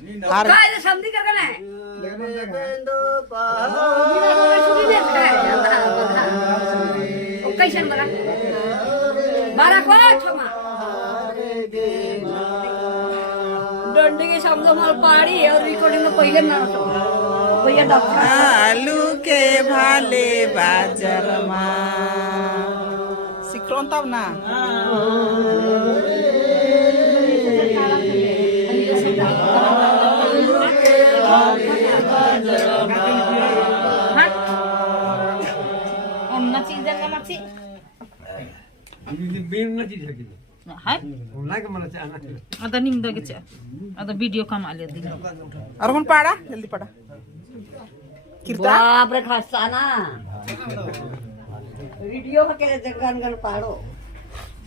काय रे समधी कर नाही कैशन बघा बारा कोण क्षमा दंडी के शब्द मला पाडी और रिकॉर्डिंग में पहिले ना भैया डॉक्टर आलू के भाले बाजार मा सिक्रोन तब ना आता निघदागेच आता व्हिडिओ काम आले और कौन पाड़ा जल्दी पड़ा कीर्ता बाप रे खासा ना वीडियो में केले जगन गन पाड़ो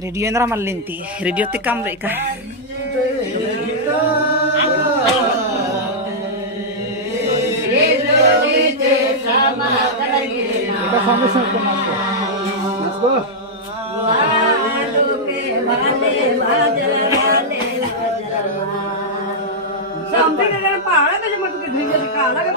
रेडियो इंद्रा मल्लिंती रेडियो ते काम रे का समधी के पाड़ा के मत के ढीले काला के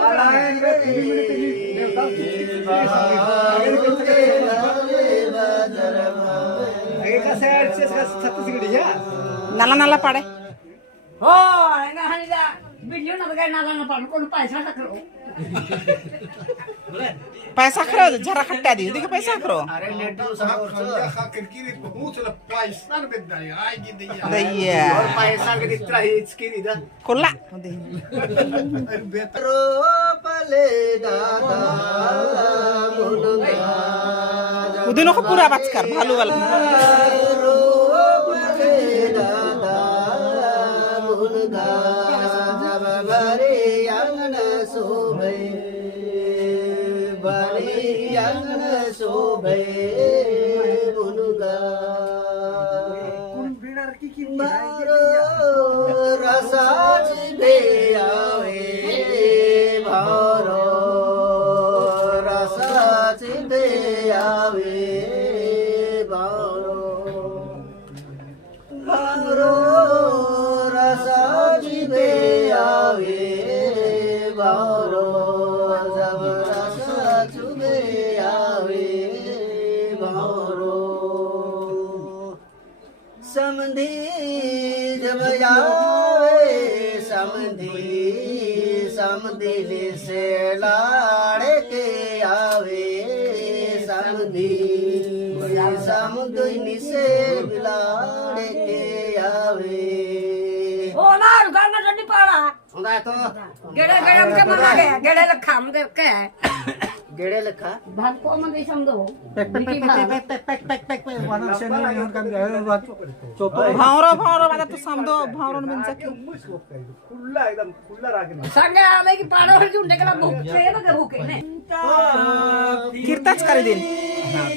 नाला नाला पाड़े हो ना हनीदा वीडियो ना बगाय नाला ना पाड़ कोन पैसा ना करो पैसा करो जरा खट्टा दी देखो पैसा करो अरे लेटर संध्या किरकिरी पोहोचला पैसा न बेदाय आय की दैया पैसा के दित्रा हेच किरी दा कोल्ला बेतरो पले दादा मुनगा उदिनो को पूरा बात कर भालू वाला पले दादा मुनगा जब भरे अंगन सोबे अंगन शोभे मुनगा मारो रसाच दे आवे भारो रसाच दे आवे भारो भारो रसाच दे आवे भारो समधी जब आवे समधी से लाड़ के आवे समधी से लाड़ के आवे ओ ना गाना डंडी पाड़ा होगा तो गेड़े गेड़े के मना गया गेड़े लखा हम दे के गेड़े लिखा भाग को मन गई समझो भावरो भावरो बात तो समझो भावरो न मिंचा की खुला एकदम खुला राखे संगे आवे की पाड़ो हर जुंडे के भूखे ना के भूखे ने कीर्ताच कर दिन हां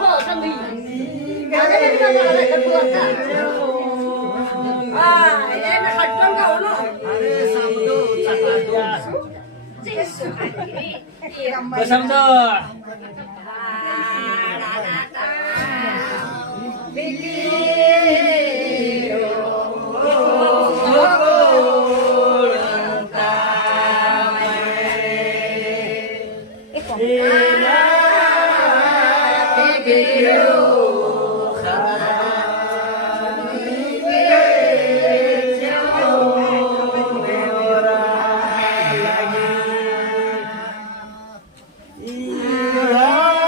खत्म नहीं ठंडा है समझो Yeah.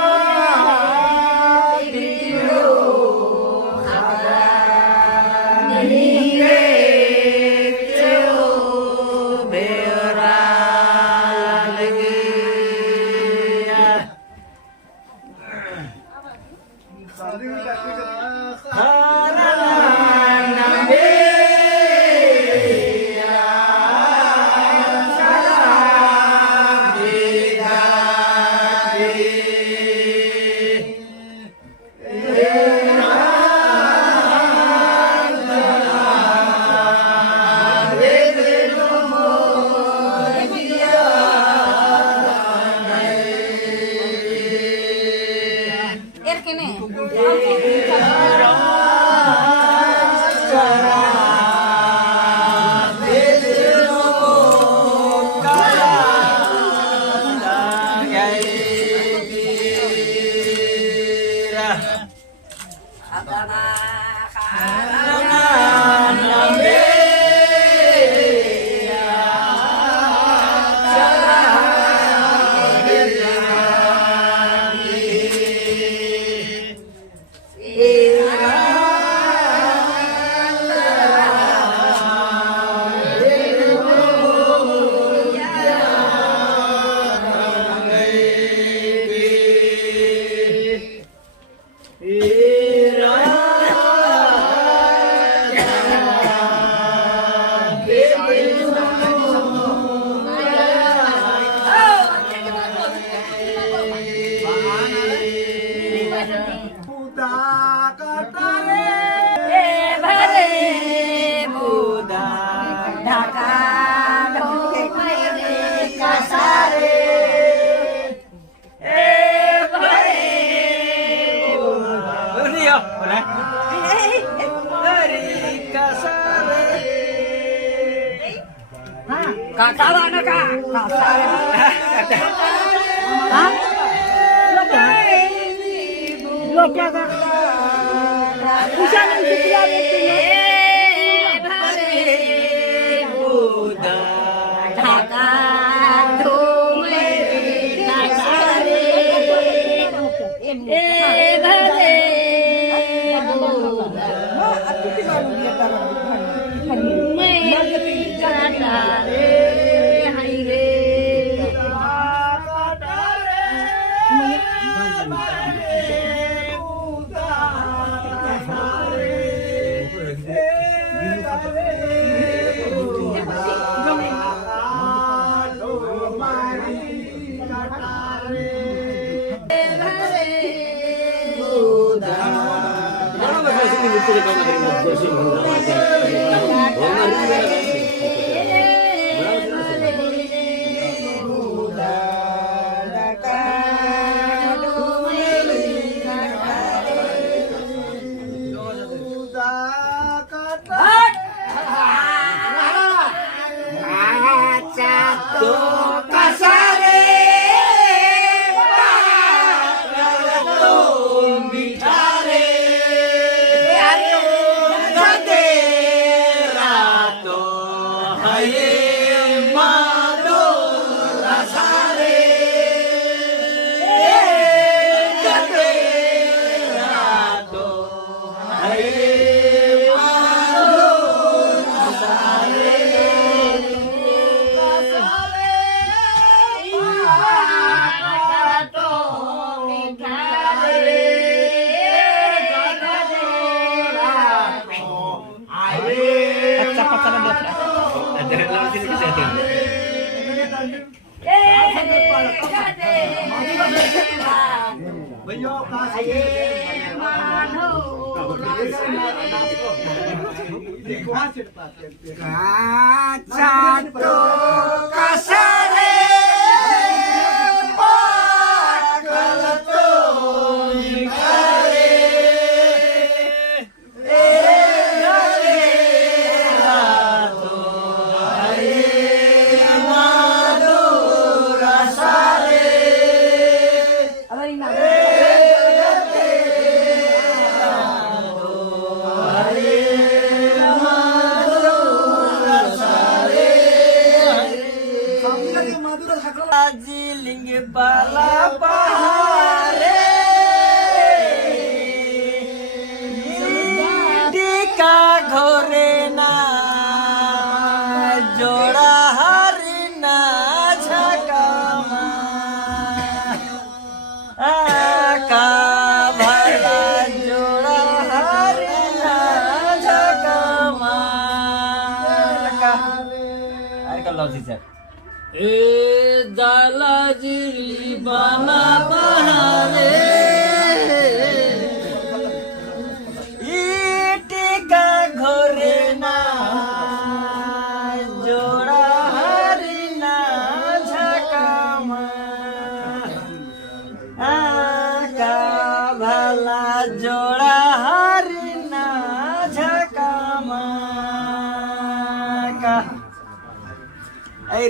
कासाला नका लोक्या का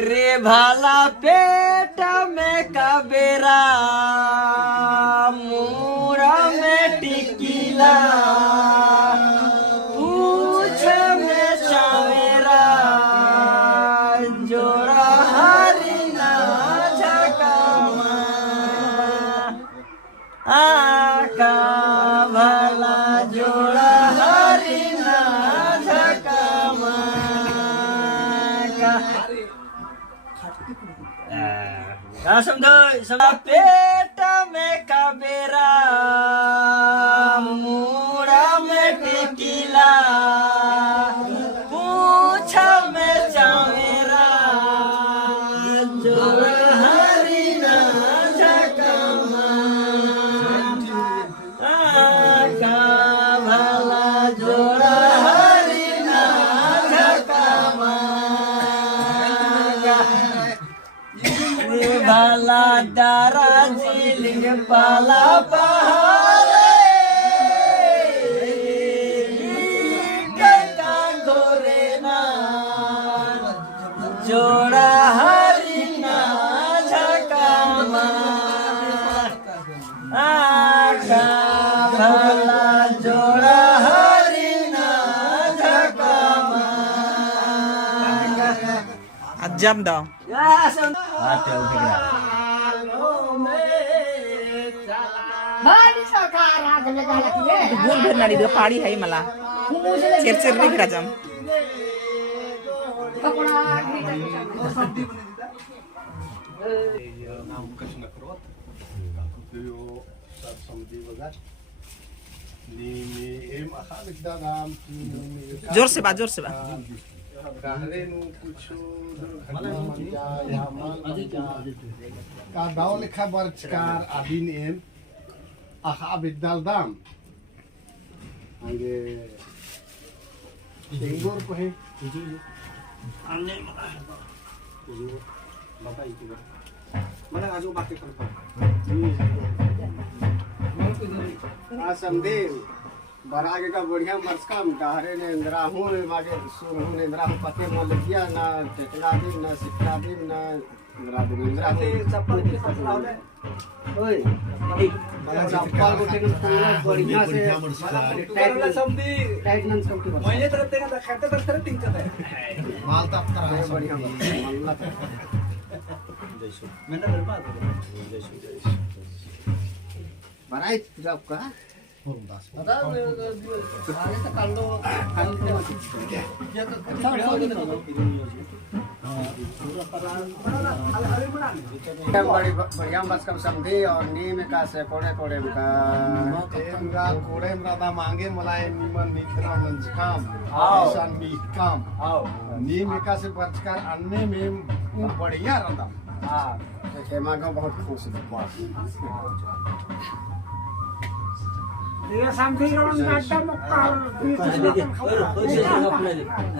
रे भाला पेट में कबेरा मुरा में टिकीला पूछ में चावेरा जोड़ा हरिना झकामा आका भला जोड़ा हरिना झकामा समझो पेट में कबेरा मुड़ा में टिकीला पूछ में चावेरा जोड़ हरिना झकामा आका भला जोड़ हरिना झकामा भला दारा जिलिंग पाला पहाड़े का गोरे ना जोड़ा हरिना झकामा आका भला जोड़ा हरिना झकामा jam daw. Bani sekarang gala-gala dia. Bun bun nadi dua padi hai malah. Cer nih kira jam. Kapura नाम कृष्ण क्रोध समझी बजा नी एम आखा विद्या नाम जोर से बा. कहले नु कुछ दुर्घटना मन जाए या माल मन जाए का दाव लिखा बरचकार अधीन एम आखा विद्याल दाम आगे सिंगोर को है अन्य mana ngazu pakai telepon. समदेव बरागे का बढ़िया मस्का डाहरे ने इंद्रा हूँ मागे सुर हूँ इंद्रा हूँ पते मोल किया ना टेकला दी ना सिक्का दी ना इंद्रा दी इंद्रा हूँ चप्पल की चप्पल है ओए चप्पल को टेकन पूरा बढ़िया से टाइट नन सब की मैंने तरफ तेरा खाते पर तरफ टिंकत है माल तब करा है बढ़िया माल मैंने बर्बाद हो गया बराई जब का बता आगे से कर लो बड़ी बढ़िया बस कम समझी और नीम का से कोड़े कोड़े का कोड़े मरादा मांगे मलाई निमन निद्रा मंच काम ईशान मी काम नीम का से बचकर अन्य में बढ़िया रहता हाँ खेमा का बहुत खुश है ये समझी रोन नाटक मुक्का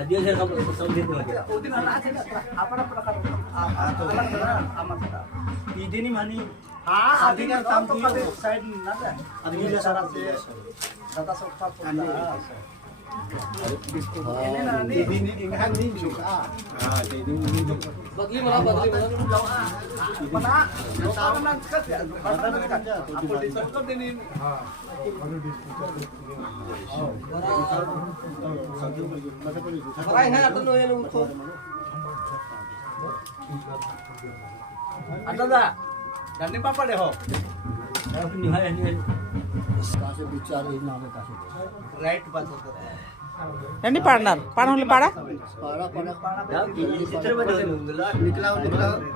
dia saya kamu समझी तो उदिन आथे आपण प्रकार ini nih mani हाँ आदि का काम किया साइड ना था आदि का सारा से data software ini nanti ini ingat nih juga ah ini bagi malah mana tahu nanti kan ya apa di software ini Marai na ato no yan uto. Ano da? Dani papa deh ho. Ni hai ni. Kaase bichare na ame kaase. Right baat hoto hai. Nanti partner hole pada? pada.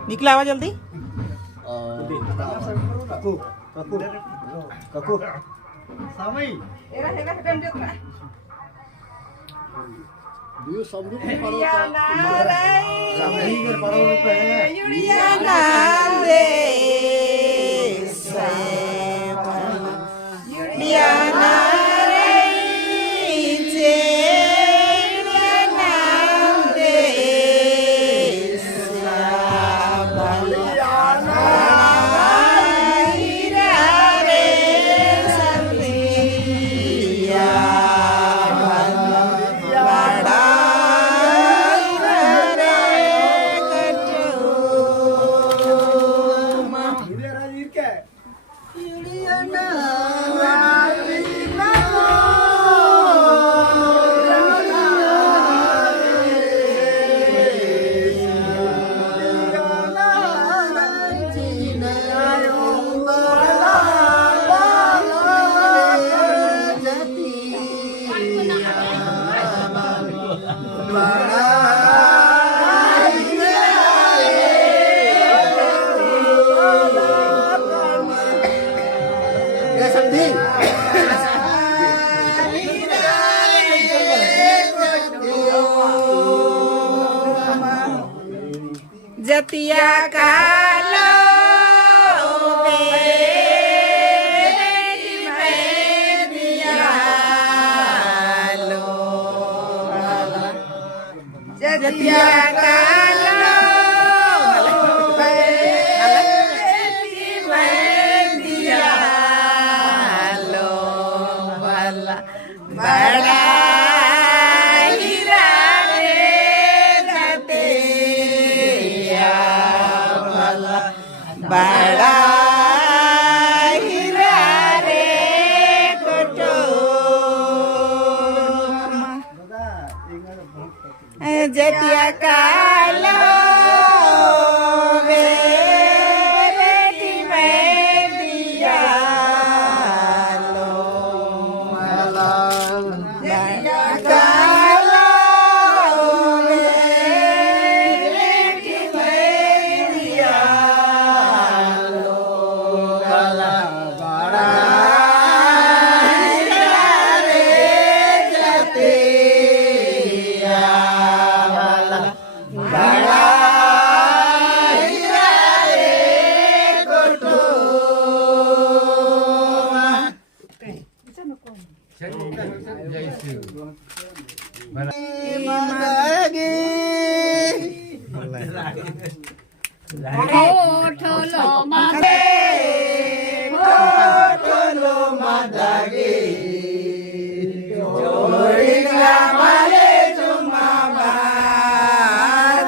Nikla awa jaldi. Kaku. Samai. Era sedang dia kan. Dia sambil Juliana Rey. sambil paruh rupiah. Juliana Rey. Juliana Jatia kalau Jatia kalau bada hirare kutum jetia kalo beti media lo malam jetia kalo beti media lo kala bara hirare jatia bala bara hirare kutuma Thotolo made, Thotolo madagi, joringa male jumaba,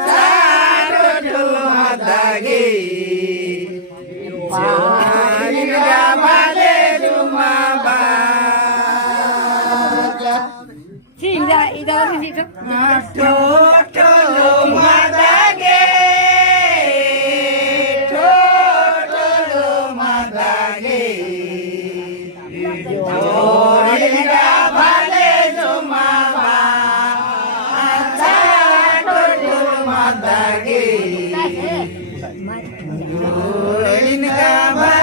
thotolo madagi, joringa male jumaba. Cinta ida di situ. Thotolo madagi, thotolo madagi, joringa male jumaba, thotolo madagi, joringa male